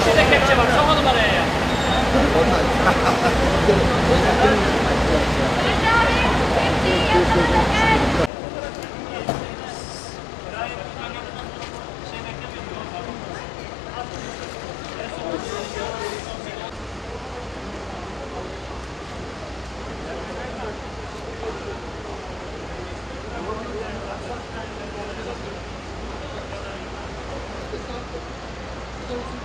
시대 캡처 막 성화도 말해요.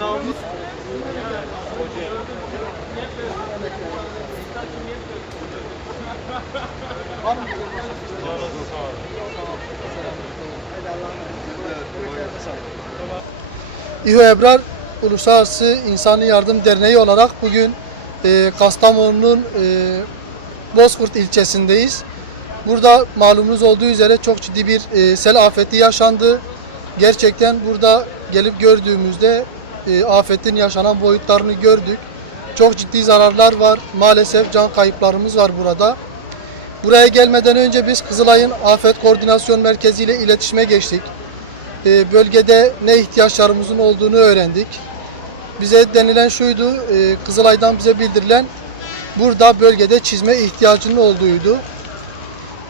ya. İHO Ebrar Uluslararası İnsani Yardım Derneği olarak bugün e, Kastamonu'nun e, Bozkurt ilçesindeyiz. Burada malumunuz olduğu üzere çok ciddi bir e, sel afeti yaşandı. Gerçekten burada gelip gördüğümüzde e, afetin yaşanan boyutlarını gördük. Çok ciddi zararlar var. Maalesef can kayıplarımız var burada. Buraya gelmeden önce biz Kızılay'ın Afet Koordinasyon Merkezi ile iletişime geçtik. E, bölgede ne ihtiyaçlarımızın olduğunu öğrendik. Bize denilen şuydu, e, Kızılay'dan bize bildirilen burada bölgede çizme ihtiyacının olduğuydu.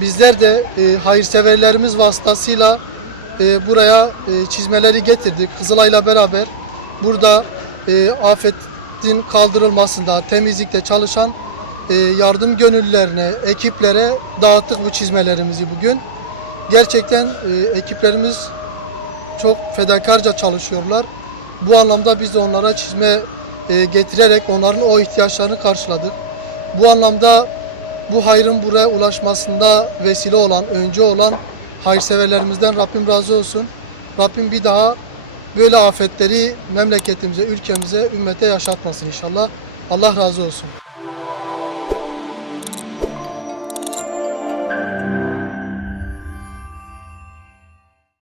Bizler de e, hayırseverlerimiz vasıtasıyla e, buraya e, çizmeleri getirdik. Kızılay'la beraber burada e, afetin kaldırılmasında, temizlikte çalışan e, yardım gönüllülerine, ekiplere dağıttık bu çizmelerimizi bugün. Gerçekten e, ekiplerimiz çok fedakarca çalışıyorlar. Bu anlamda biz de onlara çizme e, getirerek onların o ihtiyaçlarını karşıladık. Bu anlamda bu hayrın buraya ulaşmasında vesile olan, önce olan hayırseverlerimizden Rabbim razı olsun. Rabbim bir daha böyle afetleri memleketimize, ülkemize, ümmete yaşatmasın inşallah. Allah razı olsun.